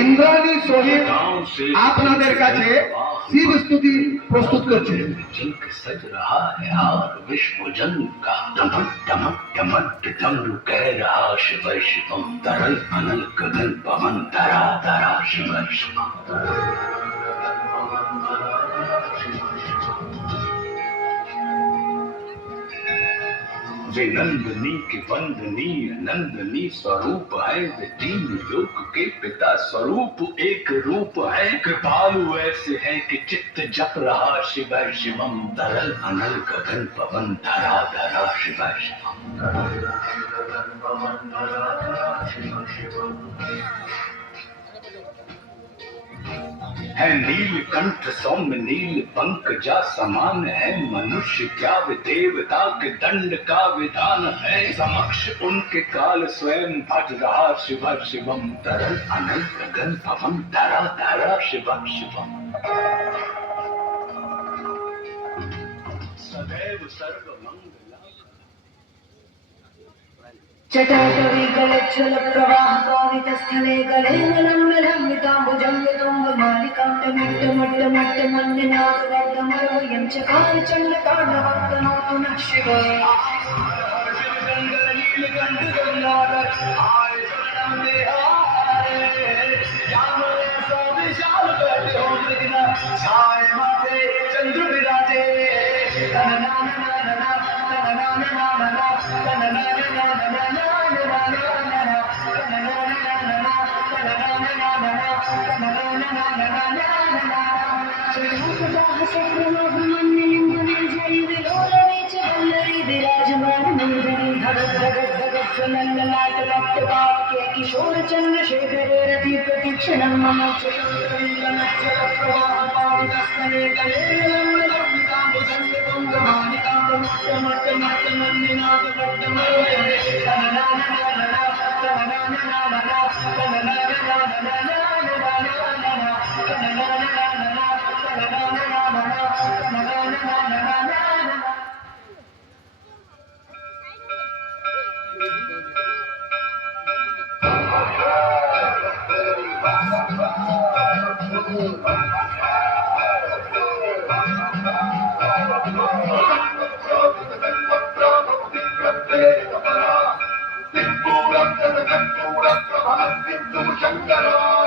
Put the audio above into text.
ইন্দ্রাণী সহিত আপনাদের কাছে শিব স্তুতি প্রস্তুত করছে। सज रहा है हार विश्व जन का टमक टमक टमक डमरू कह रहा शिव शिवम तरल अनल गगन पवन धरा धरा शिव शिवम। वे नंदनी के वंदनीय नंदनी स्वरूप है, वे तीन लोक के पिता स्वरूप एक रूप है। कृपालु ऐसे है कि चित्त जप रहा शिव शिवम तरल अनल गगन पवन धरा धरा शिव शिवम। है नील कंठ सौम्य नील पंकजा समान है, मनुष्य क्या वे देवता के दंड का विधान है। समक्ष उनके काल स्वयं भज रहा शिव शिवम तरल अनल गगन पवन धरा धरा शिव शिवम। सदैव सर्वमंगल चटाटवी गलज्ज्वल प्रवाह पावित स्थले गले मालिकाण्डमिट्टमट्टमट्टमन्यनादवर्धमर्वयं चकार चण्डताण्डवर्धनोतु नः शिवाय। चंद्र विराजे किशोर चंद्रशेखर रति प्रतीक्षणं मम Shankara